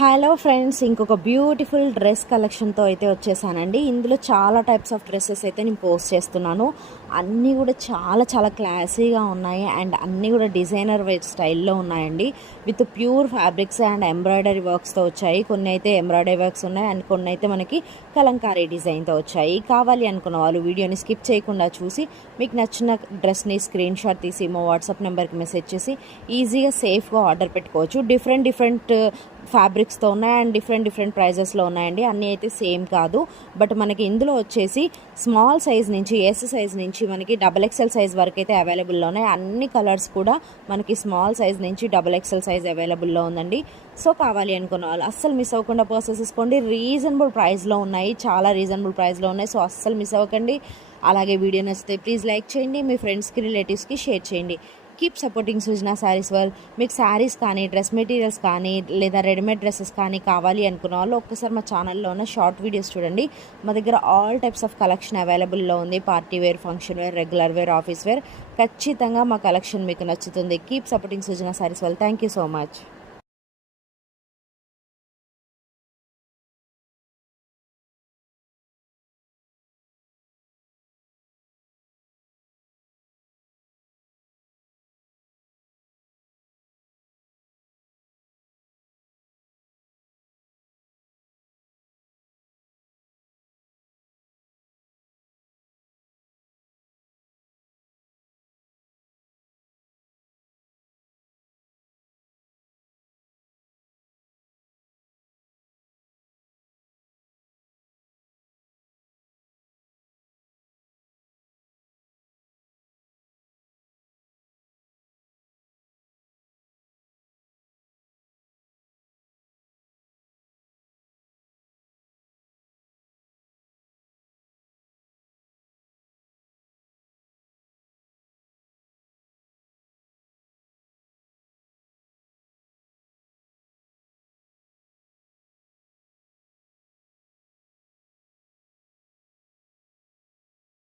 Hello friends, ఇంకొక beautiful dress కలెక్షన్తో అయితే వచ్చేసానండి. ఇందులో చాలా టైప్స్ ఆఫ్ డ్రెస్సెస్ అయితే నేను పోస్ట్ చేస్తున్నాను. అన్నీ కూడా చాలా చాలా క్లాసీగా ఉన్నాయి అండ్ అన్నీ కూడా డిజైనర్ వేర్ స్టైల్లో ఉన్నాయండి. With pure fabrics and embroidery వర్క్స్తో వచ్చాయి. కొన్ని అయితే ఎంబ్రాయిడరీ వర్క్స్ ఉన్నాయి అండ్ కొన్ని అయితే మనకి కలంకారీ డిజైన్తో వచ్చాయి. కావాలి అనుకున్న వాళ్ళు వీడియోని స్కిప్ చేయకుండా చూసి మీకు నచ్చిన డ్రెస్ని స్క్రీన్ షాట్ తీసి మా వాట్సాప్ నెంబర్కి మెసేజ్ చేసి ఈజీగా సేఫ్గా ఆర్డర్ పెట్టుకోవచ్చు. డిఫరెంట్ ఫ్యాబ్రిక్స్తో ఉన్నాయి అండ్ డిఫరెంట్ ప్రైజెస్లో ఉన్నాయండి. అన్నీ అయితే సేమ్ కాదు. బట్ మనకి ఇందులో వచ్చేసి స్మాల్ సైజ్ నుంచి ఎస్ సైజ్ నుంచి మనకి XXL సైజ్ వరకు అయితే అవైలబుల్లో ఉన్నాయి. అన్ని కలర్స్ కూడా మనకి స్మాల్ సైజ్ నుంచి XXL సైజ్ అవైలబుల్లో ఉందండి. సో కావాలి అనుకున్న వాళ్ళు అస్సలు మిస్ అవ్వకుండా పర్చేస్ చేసుకోండి. రీజనబుల్ ప్రైస్లో ఉన్నాయి, చాలా రీజనబుల్ ప్రైస్లో ఉన్నాయి. సో అస్సలు మిస్ అవ్వకండి. అలాగే వీడియో నచ్చితే ప్లీజ్ లైక్ చేయండి, మీ ఫ్రెండ్స్కి రిలేటివ్స్కి షేర్ చేయండి. Keep supporting Srujana sarees world. మీకు శారీస్ కానీ డ్రెస్ మెటీరియల్స్ కానీ లేదా రెడీమేడ్ డ్రెస్సెస్ కానీ కావాలి అనుకున్న వాళ్ళు ఒక్కసారి మా ఛానల్లో ఉన్న షార్ట్ వీడియోస్ చూడండి. మా దగ్గర ఆల్ టైప్స్ ఆఫ్ కలెక్షన్ అవైలబుల్లో ఉంది. Party wear, function wear, regular wear, office wear. ఖచ్చితంగా మా కలెక్షన్ మీకు నచ్చుతుంది. Keep supporting Srujana sarees world. Thank you so much.